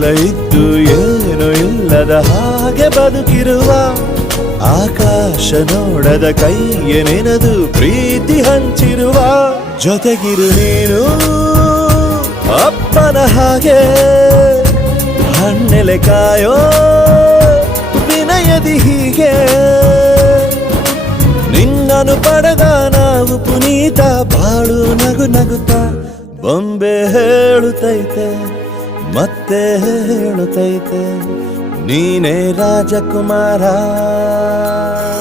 ಎಲ್ಲ ಇದ್ದು ಏನು ಇಲ್ಲದ ಹಾಗೆ ಬದುಕಿರುವ ಆಕಾಶ ನೋಡದ ಕೈಯೇ ನೆನೆದು ಪ್ರೀತಿ ಹಂಚಿರುವ ಜೊತೆಗಿರು ನೀನು ಅಪ್ಪನ ಹಾಗೆ ಹಣ್ಣೆಲೆ ಕಾಯೋ ವಿನಯದಿ ಹೀಗೆ ನಿನ್ನನು ಪಡೆದ ನಾವು ಪುನೀತ ಬಾಳು ನಗು ನಗುತ್ತಾ ಬೊಂಬೆ ಹೇಳುತ್ತೈತೆ ಮತ್ತೆ ಹೇಳುತ್ತೈತೆ ನೀನೇ ರಾಜಕುಮಾರ.